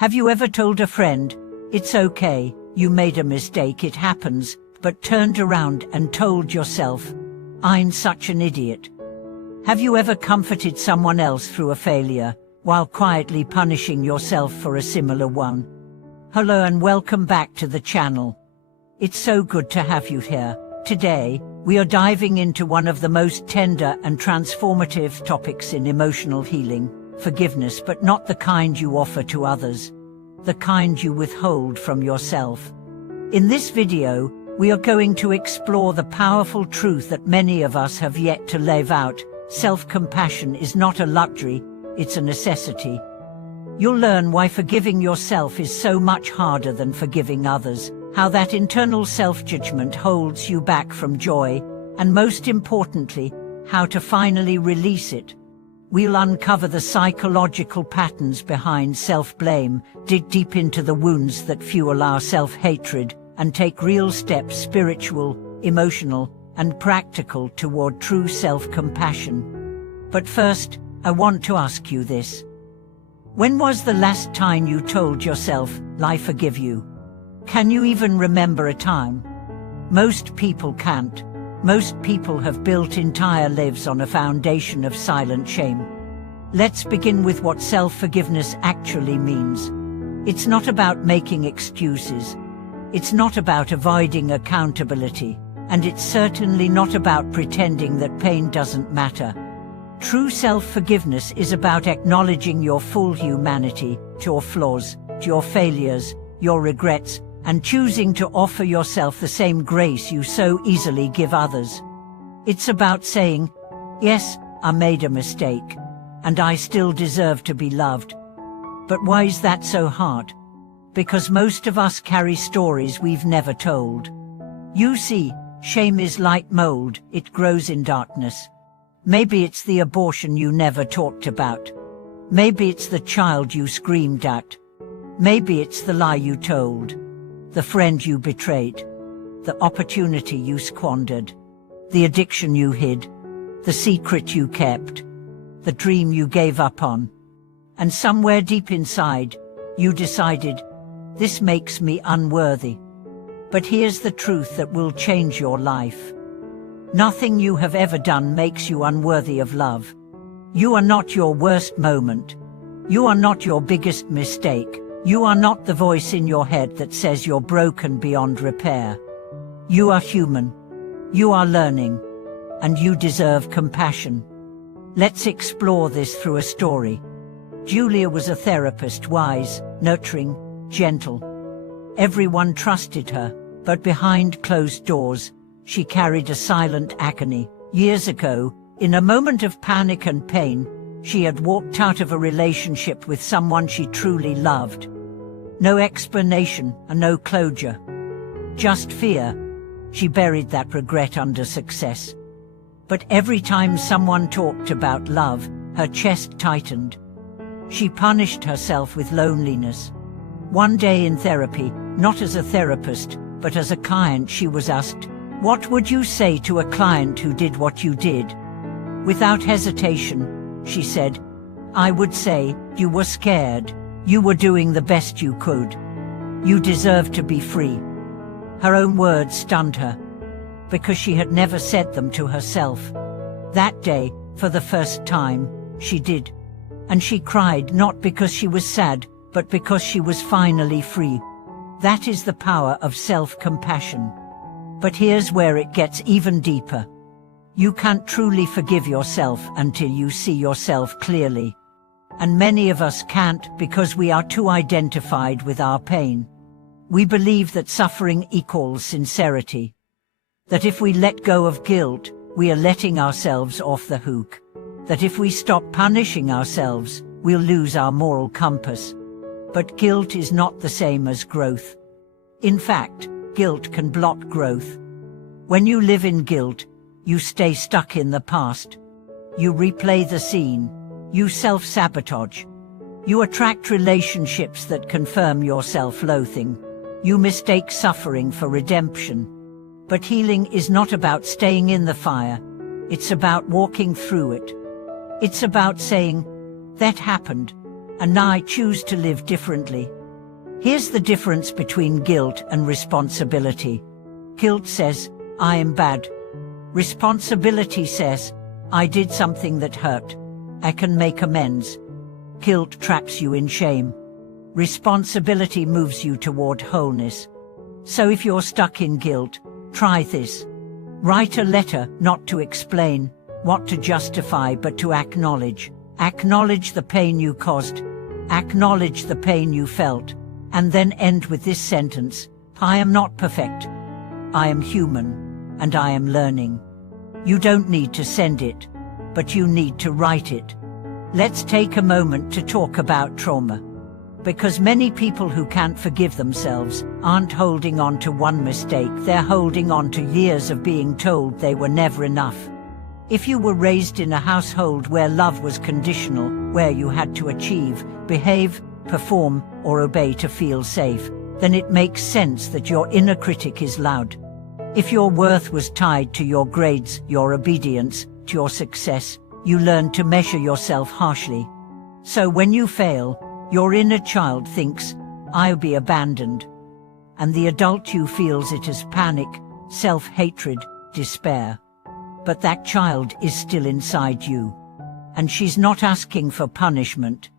Have you ever told a friend, "It's okay, you made a mistake, it happens," but turned around and told yourself, "I'm such an idiot"? Have you ever comforted someone else through a failure, while quietly punishing yourself for a similar one? Hello and welcome back to the channel. It's so good to have you here. Today, we are diving into one of the most tender and transformative topics in emotional healing, forgiveness, but not the kind you offer to others, the kind you withhold from yourself. In this video, we are going to explore the powerful truth that many of us have yet to live out. Self-compassion is not a luxury, it's a necessity. You'll learn why forgiving yourself is so much harder than forgiving others, how that internal self-judgment holds you back from joy, and most importantly, how to finally release it. We'll uncover the psychological patterns behind self-blame, dig deep into the wounds that fuel our self-hatred, and take real steps, spiritual, emotional, and practical, toward true self-compassion. But first, I want to ask you this. When was the last time you told yourself, "I forgive you"? Can you even remember a time? Most people can't. Most people have built entire lives on a foundation of silent shame. Let's begin with what self-forgiveness actually means. It's not about making excuses. It's not about avoiding accountability. And it's certainly not about pretending that pain doesn't matter. True self-forgiveness is about acknowledging your full humanity, your flaws, your failures, your regrets, and choosing to offer yourself the same grace you so easily give others. It's about saying, "Yes, I made a mistake, and I still deserve to be loved." But why is that so hard? Because most of us carry stories we've never told. You see, shame is like mold, it grows in darkness. Maybe it's the abortion you never talked about. Maybe it's the child you screamed at. Maybe it's the lie you told, the friend you betrayed, the opportunity you squandered, the addiction you hid, the secret you kept, the dream you gave up on. And somewhere deep inside, you decided, "This makes me unworthy." But here's the truth that will change your life. Nothing you have ever done makes you unworthy of love. You are not your worst moment. You are not your biggest mistake. You are not the voice in your head that says you're broken beyond repair. You are human. You are learning. And you deserve compassion. Let's explore this through a story. Julia was a therapist, wise, nurturing, gentle. Everyone trusted her, but behind closed doors, she carried a silent agony. Years ago, in a moment of panic and pain, she had walked out of a relationship with someone she truly loved. No explanation and no closure. Just fear. She buried that regret under success. But every time someone talked about love, her chest tightened. She punished herself with loneliness. One day in therapy, not as a therapist, but as a client, she was asked, "What would you say to a client who did what you did?" Without hesitation, she said, "I would say, you were scared. You were doing the best you could. You deserve to be free." Her own words stunned her, because she had never said them to herself. That day, for the first time, she did. And she cried not because she was sad, but because she was finally free. That is the power of self-compassion. But here's where it gets even deeper. You can't truly forgive yourself until you see yourself clearly. And many of us can't because we are too identified with our pain. We believe that suffering equals sincerity. That if we let go of guilt, we are letting ourselves off the hook. That if we stop punishing ourselves, we'll lose our moral compass. But guilt is not the same as growth. In fact, guilt can block growth. When you live in guilt, you stay stuck in the past. You replay the scene. You self-sabotage. You attract relationships that confirm your self-loathing. You mistake suffering for redemption. But healing is not about staying in the fire. It's about walking through it. It's about saying, "That happened, and now I choose to live differently. Here's the difference between guilt and responsibility. Guilt says, I am bad. Responsibility says, I did something that hurt. I can make amends. Guilt traps you in shame. Responsibility moves you toward wholeness. So if you're stuck in guilt, try this. Write a letter, not to explain, what to justify, but to acknowledge. Acknowledge the pain you caused. Acknowledge the pain you felt. And then end with this sentence: I am not perfect. I am human, and I am learning. You don't need to send it, but you need to write it. Let's take a moment to talk about trauma. Because many people who can't forgive themselves aren't holding on to one mistake, they're holding on to years of being told they were never enough. If you were raised in a household where love was conditional, where you had to achieve, behave, perform, or obey to feel safe, then it makes sense that your inner critic is loud. If your worth was tied to your grades, your obedience, to your success, you learned to measure yourself harshly. So when you fail, your inner child thinks, I'll be abandoned. And the adult you feels it as panic, self-hatred, despair. But that child is still inside you. And she's not asking for punishment.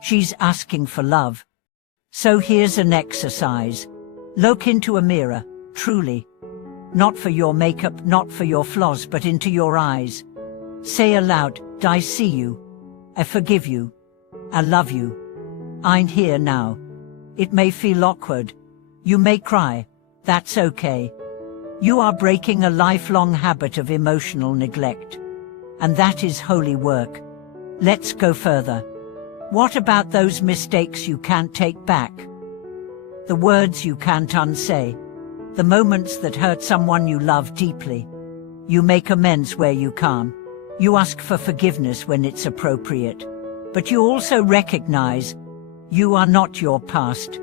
She's asking for love. So here's an exercise. Look into a mirror, truly. Not for your makeup, not for your flaws, but into your eyes. Say aloud, I see you. I forgive you. I love you. I'm here now. It may feel awkward. You may cry. That's okay. You are breaking a lifelong habit of emotional neglect. And that is holy work. Let's go further. What about those mistakes you can't take back? The words you can't unsay. The moments that hurt someone you love deeply. You make amends where you can. You ask for forgiveness when it's appropriate. But you also recognize you are not your past.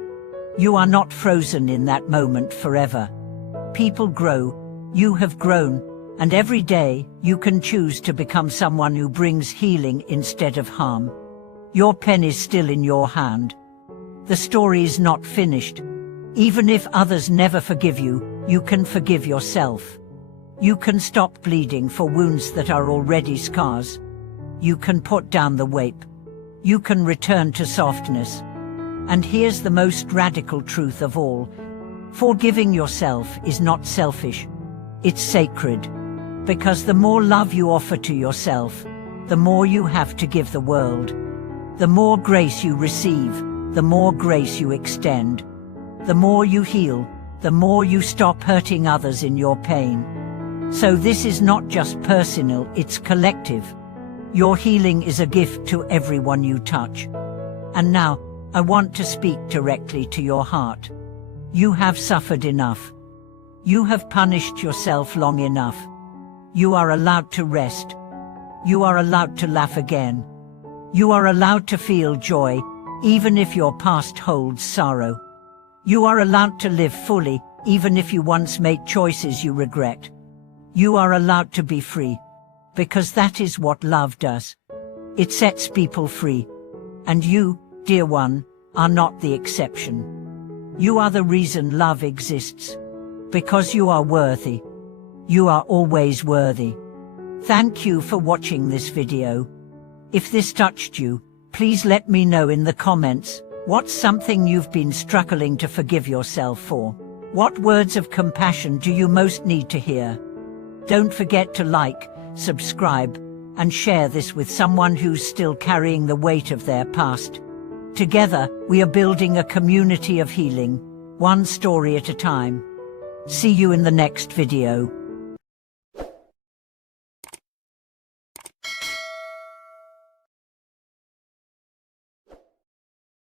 You are not frozen in that moment forever. People grow. You have grown. And every day, you can choose to become someone who brings healing instead of harm. Your pen is still in your hand. The story is not finished. Even if others never forgive you, you can forgive yourself. You can stop bleeding for wounds that are already scars. You can put down the weight. You can return to softness. And here's the most radical truth of all. Forgiving yourself is not selfish. It's sacred. Because the more love you offer to yourself, the more you have to give the world. The more grace you receive, the more grace you extend. The more you heal, the more you stop hurting others in your pain. So this is not just personal, it's collective. Your healing is a gift to everyone you touch. And now, I want to speak directly to your heart. You have suffered enough. You have punished yourself long enough. You are allowed to rest. You are allowed to laugh again. You are allowed to feel joy, even if your past holds sorrow. You are allowed to live fully, even if you once made choices you regret. You are allowed to be free. Because that is what love does. It sets people free. And you, dear one, are not the exception. You are the reason love exists. Because you are worthy. You are always worthy. Thank you for watching this video. If this touched you, please let me know in the comments, what's something you've been struggling to forgive yourself for? What words of compassion do you most need to hear? Don't forget to like, subscribe, and share this with someone who's still carrying the weight of their past. Together, we are building a community of healing, one story at a time. See you in the next video.